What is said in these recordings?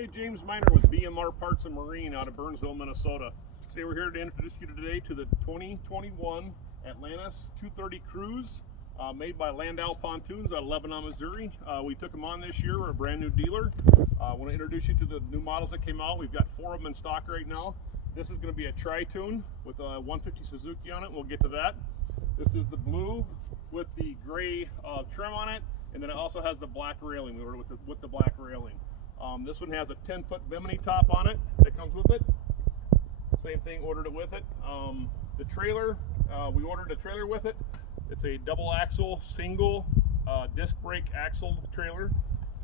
Hey, James Miner with BMR Parts and Marine out of Burnsville, Minnesota. Today we're here to introduce you today to the 2021 Atlantis 230 Cruise, made by Landau Pontoons out of Lebanon, Missouri. We took them on this year. We're a brand new dealer. I want to introduce you to the new models that came out. We've got 4 of them in stock right now. This is going to be a tri-tune with a 150 Suzuki on it. We'll get to that. This is the blue with the gray trim on it, and then it also has the black railing. We ordered with the black railing. This one has a 10-foot bimini top on it that comes with it. Same thing, ordered it with it. The trailer, we ordered a trailer with it. It's a double axle, single disc brake axle trailer.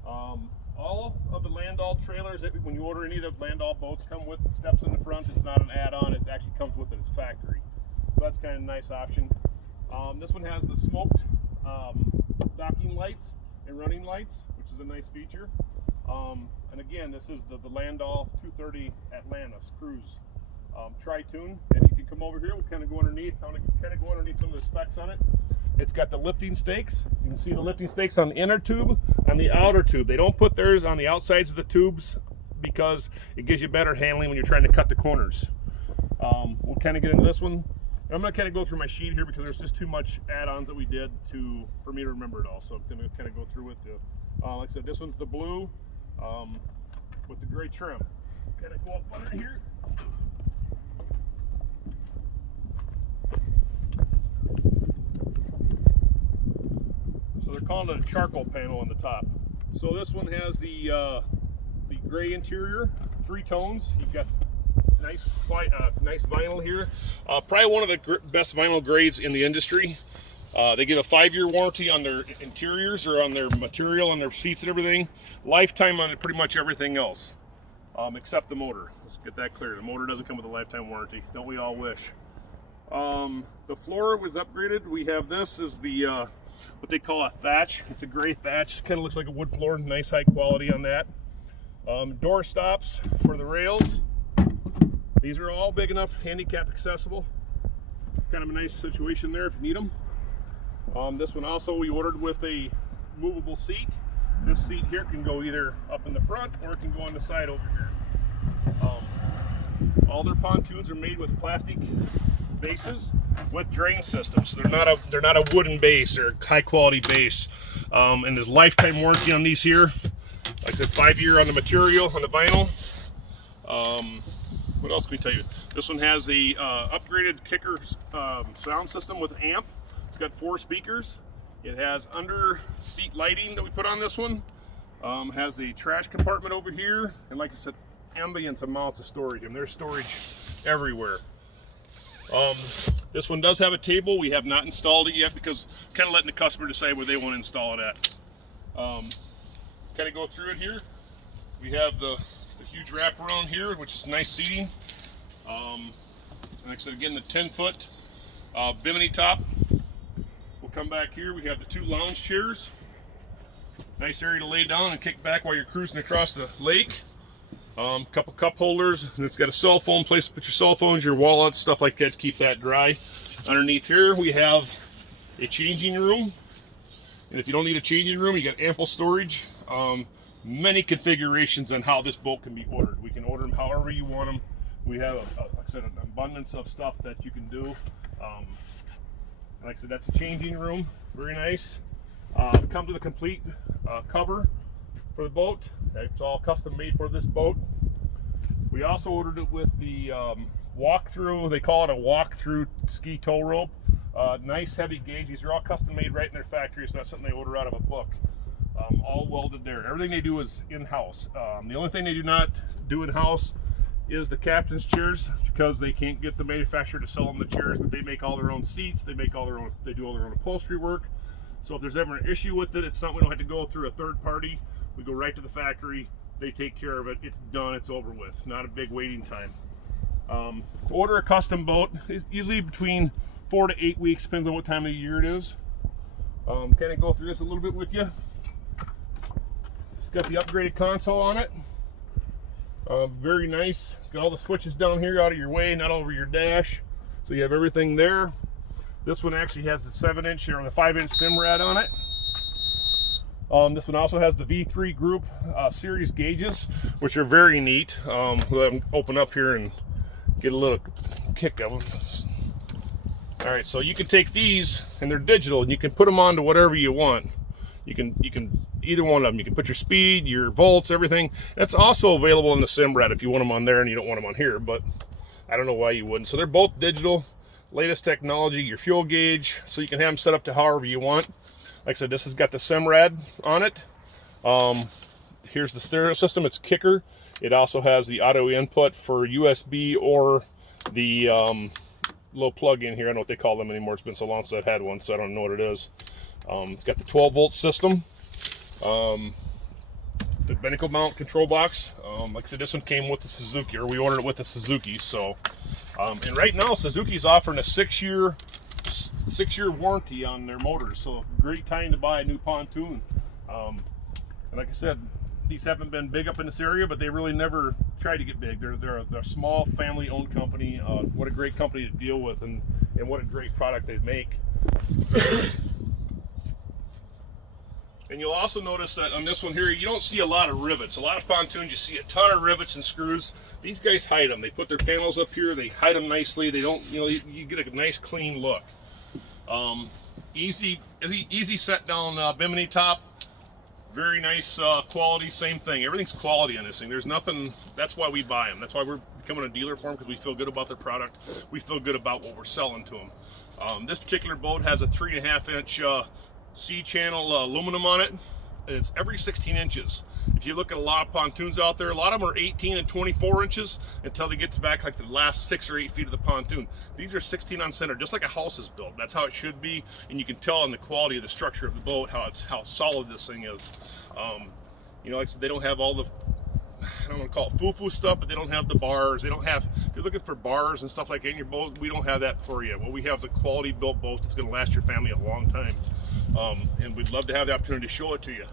All of the Landau trailers, when you order any of the Landau boats, come with steps in the front. It's not an add-on, it actually comes with it, it's factory. So that's kind of a nice option. This one has the smoked docking lights and running lights, which is a nice feature. And again, this is the Landau 230 Atlantis Cruise tri-tune. If you can come over here, we'll kind of go underneath. I'm going to kind of go underneath some of the specs on it. It's got the lifting stakes. You can see the lifting stakes on the inner tube and the outer tube. They don't put theirs on the outsides of the tubes because it gives you better handling when you're trying to cut the corners. We'll kind of get into this one. I'm going to kind of go through my sheet here because there's just too much add-ons that we did for me to remember it all. So I'm going to kind of go through with you. Like I said, this one's the blue with the gray trim. Kind of go up under here. So they're calling it a charcoal panel on the top. So this one has the gray interior, 3 tones. You've got nice vinyl here. Probably one of the best vinyl grades in the industry. They give a 5-year warranty on their interiors or on their material, on their seats and everything. Lifetime on pretty much everything else, except the motor. Let's get that clear. The motor doesn't come with a lifetime warranty. Don't we all wish? The floor was upgraded. We have this is the what they call a thatch. It's a gray thatch. Kind of looks like a wood floor. Nice high quality on that. Door stops for the rails. These are all big enough, handicap accessible. Kind of a nice situation there if you need them. This one also we ordered with a movable seat. This seat here can go either up in the front or it can go on the side over here. All their pontoons are made with plastic bases with drain systems. So they're not a wooden base or high quality base. And there's lifetime warranty on these here. Like I said, 5-year on the material, on the vinyl. What else can we tell you? This one has a upgraded kicker sound system with amp. It's got 4 speakers. It has under seat lighting that we put on this one. Has a trash compartment over here, and like I said, ambient amounts of storage. I mean, there's storage everywhere. This one does have a table. We have not installed it yet because I'm kind of letting the customer decide where they want to install it at. Kind of go through it here. We have the huge wraparound here, which is nice seating. And like I said, again, the 10-foot bimini top. Come back here, we have the 2 lounge chairs. Nice area to lay down and kick back while you're cruising across the lake. Couple cup holders, and it's got a cell phone place to put your cell phones, your wallets, stuff like that to keep that dry. Underneath here we have a changing room, and if you don't need a changing room, you got ample storage. Many configurations on how this boat can be ordered. We can order them however you want them. We have, like I said, an abundance of stuff that you can do. Like I said, that's a changing room, very nice. Comes with a complete cover for the boat. It's all custom made for this boat. We also ordered it with the walk-through, they call it a walk-through ski tow rope. Nice heavy gauge. These are all custom made right in their factory. It's not something they order out of a book. All welded there. Everything they do is in-house. The only thing they do not do in-house is the captain's chairs, because they can't get the manufacturer to sell them the chairs, but they make all their own seats, they do all their own upholstery work. So if there's ever an issue with it, it's something we don't have to go through a third party. We go right to the factory, they take care of it, it's done, it's over with. Not a big waiting time. To order a custom boat, it's usually between 4 to 8 weeks, depends on what time of the year it is. Kind of go through this a little bit with you. It's got the upgraded console on it. Very nice. It's got all the switches down here out of your way, not over your dash. So you have everything there. This one actually has the 7-inch or the 5-inch sim rad on it. This one also has the V3 group series gauges, which are very neat. We'll have them open up here and get a little kick of them. All right, so you can take these, and they're digital, and you can put them onto whatever you want. You can either one of them. You can put your speed, your volts, everything. That's also available in the Simrad if you want them on there and you don't want them on here, but I don't know why you wouldn't. So they're both digital, latest technology, your fuel gauge, so you can have them set up to however you want. Like I said, this has got the Simrad on it. Here's the stereo system. It's a kicker. It also has the auto input for USB or the little plug-in here. I don't know what they call them anymore. It's been so long since I've had one, so I don't know what it is. It's got the 12-volt system. The binnacle mount control box. Like I said, this one came with the Suzuki, or we ordered it with the Suzuki. So, and right now Suzuki's offering a 6-year warranty on their motors, so great time to buy a new pontoon. And like I said, these haven't been big up in this area, but they really never tried to get big. They're a small family-owned company. What a great company to deal with, and what a great product they make. And you'll also notice that on this one here, you don't see a lot of rivets. A lot of pontoons, you see a ton of rivets and screws. These guys hide them. They put their panels up here. They hide them nicely. They don't, you get a nice clean look. Easy set down bimini top. Very nice quality. Same thing. Everything's quality on this thing. There's nothing. That's why we buy them. That's why we're becoming a dealer for them, because we feel good about their product. We feel good about what we're selling to them. This particular boat has a 3.5-inch C-channel aluminum on it, and it's every 16 inches. If you look at a lot of pontoons out there, a lot of them are 18 and 24 inches until they get to back like the last 6 or 8 feet of the pontoon. These are 16 on center, just like a house is built. That's how it should be, and you can tell in the quality of the structure of the boat how solid this thing is. Like I said, they don't have all the, I don't want to call it foo-foo stuff, but they don't have the bars. They don't have, if you're looking for bars and stuff like that in your boat, we don't have that for you. What we have is a quality built boat that's going to last your family a long time. And we'd love to have the opportunity to show it to you.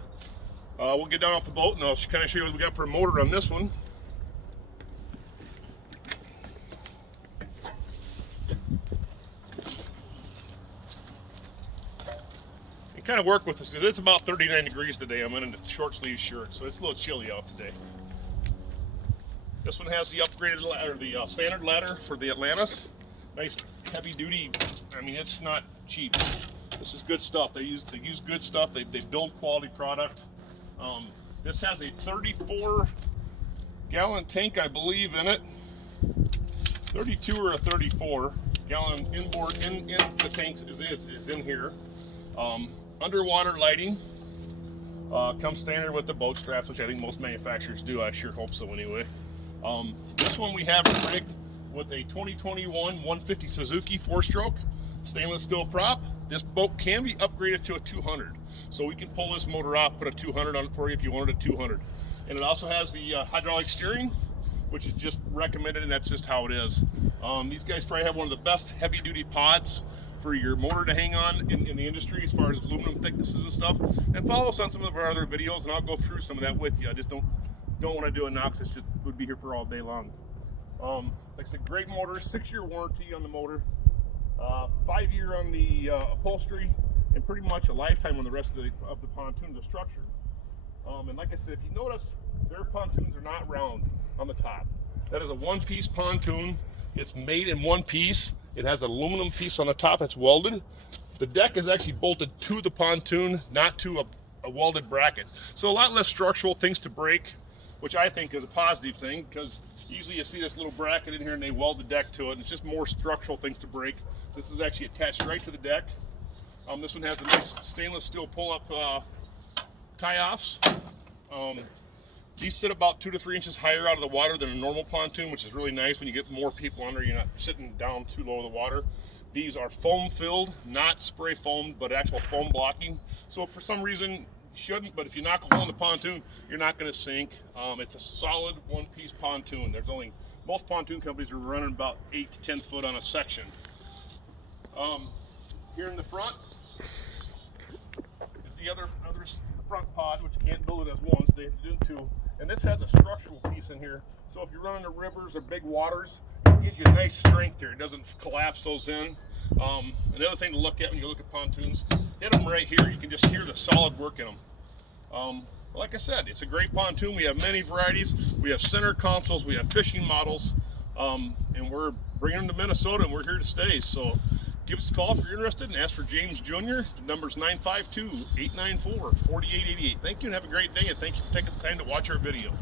We'll get down off the boat and I'll kind of show you what we got for a motor on this one. And kind of work with this because it's about 39 degrees today. I'm in a short sleeve shirt, so it's a little chilly out today. This one has the upgraded ladder, the standard ladder for the Atlantis. Nice heavy duty. I mean, it's not cheap. This is good stuff. They use good stuff. They build quality product. This has a 34-gallon tank, I believe, in it. 32 or a 34-gallon inboard in the tank is in here. Underwater lighting comes standard with the boat straps, which I think most manufacturers do. I sure hope so anyway. This one we have rigged with a 2021 150 Suzuki 4-stroke stainless steel prop. This boat can be upgraded to a 200, so we can pull this motor off, put a 200 on it for you if you wanted a 200. And it also has the hydraulic steering, which is just recommended, and that's just how it is. These guys probably have one of the best heavy-duty pods for your motor to hang on in the industry as far as aluminum thicknesses and stuff. And follow us on some of our other videos, and I'll go through some of that with you. I just don't want to do it now because it just would be here for all day long. Like I said, great motor, 6-year warranty on the motor. 5-year on the upholstery, and pretty much a lifetime on the rest of the pontoon, the structure. And like I said, if you notice, their pontoons are not round on the top. That is a one-piece pontoon. It's made in one piece. It has an aluminum piece on the top that's welded. The deck is actually bolted to the pontoon, not to a welded bracket. So a lot less structural things to break, which I think is a positive thing, because usually you see this little bracket in here and they weld the deck to it, and it's just more structural things to break. This is actually attached right to the deck. This one has a nice stainless steel pull-up tie-offs. These sit about 2 to 3 inches higher out of the water than a normal pontoon, which is really nice. When you get more people under, you're not sitting down too low in the water. These are foam filled, not spray foamed, but actual foam blocking. So if for some reason you shouldn't, but if you knock a hole in the pontoon, you're not going to sink. It's a solid one-piece pontoon. Most pontoon companies are running about 8 to 10 foot on a section. Here in the front is the other front pod, which you can't build it as one, so they have to do two. And this has a structural piece in here, so if you're running the rivers or big waters, it gives you a nice strength here. It doesn't collapse those in. Another thing to look at when you look at pontoons, hit them right here. You can just hear the solid work in them. Like I said, it's a great pontoon. We have many varieties. We have center consoles, we have fishing models, and we're bringing them to Minnesota, and we're here to stay. So give us a call if you're interested, and ask for James Jr. The number's 952-894-4888. Thank you, and have a great day, and thank you for taking the time to watch our video.